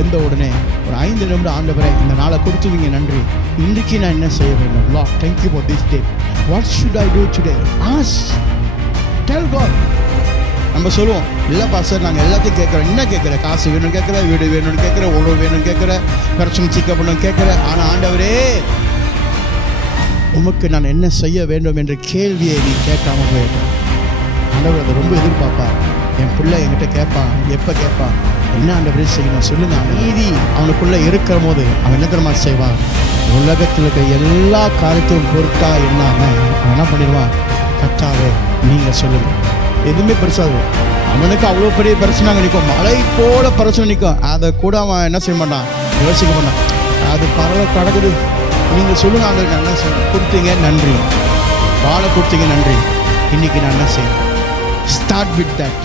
எழுந்த உடனே ஒரு 5 நிமிடம் ஆண்டவரே இந்த நாளை கொடுத்துவீங்க, நன்றி, இன்றைக்கி நான் என்ன செய்ய வேண்டும்? Lord, thank you for this day. What should I do today? Ask. Tell God. நம்ம சொல்லுவோம், இல்லை பாஸ்டர் நாங்கள் எல்லாத்தையும் கேட்குறோம். என்ன கேட்குற? காசு வேணும்னு கேட்குற, வீடு வேணும்னு கேட்குற, உணவு வேணும்னு கேட்குற, பிரச்சனை சிக்கப்படணும்னு கேட்குற. ஆனால் ஆண்டவரே உமக்கு நான் என்ன செய்ய வேண்டும் என்ற கேள்வியை நீ கேட்காமல் போயிட்டேன். ஆண்டவர் அதை ரொம்ப எதிர்பார்ப்பார். என் பிள்ளை என்கிட்ட கேட்பான், எப்போ கேட்பான், என்ன ஆண்டவரே செய்யணும் சொல்லுங்க. நீதி அவனுக்குள்ளே இருக்கிற போது அவன் என்ன தெரியுமா செய்வான்? உலகத்தில் இருக்கிற எல்லா காரியத்தையும் பொருட்டா இல்லாமல் அவன் என்ன பண்ணிடுவான்? கர்த்தாவே நீங்கள் சொல்லுங்கள். எதுவுமே பெருசாது, அவனுக்கு அவ்வளோ பெரிய பிரச்சனை நிற்கும், மழை போல பிரச்சனை நிற்கும். அதை கூட அவன் என்ன செய்ய மாட்டான், யோசிக்க மாட்டான். அது பரவ கடக்குது, நீங்கள் சொல்லுங்க ஆண்டவர் நான் என்ன செய்யணும்? கொடுத்தீங்க நன்றி, வாழை கொடுத்தீங்க நன்றி, இன்றைக்கி நான் என்ன செய்யணும்? Start with that.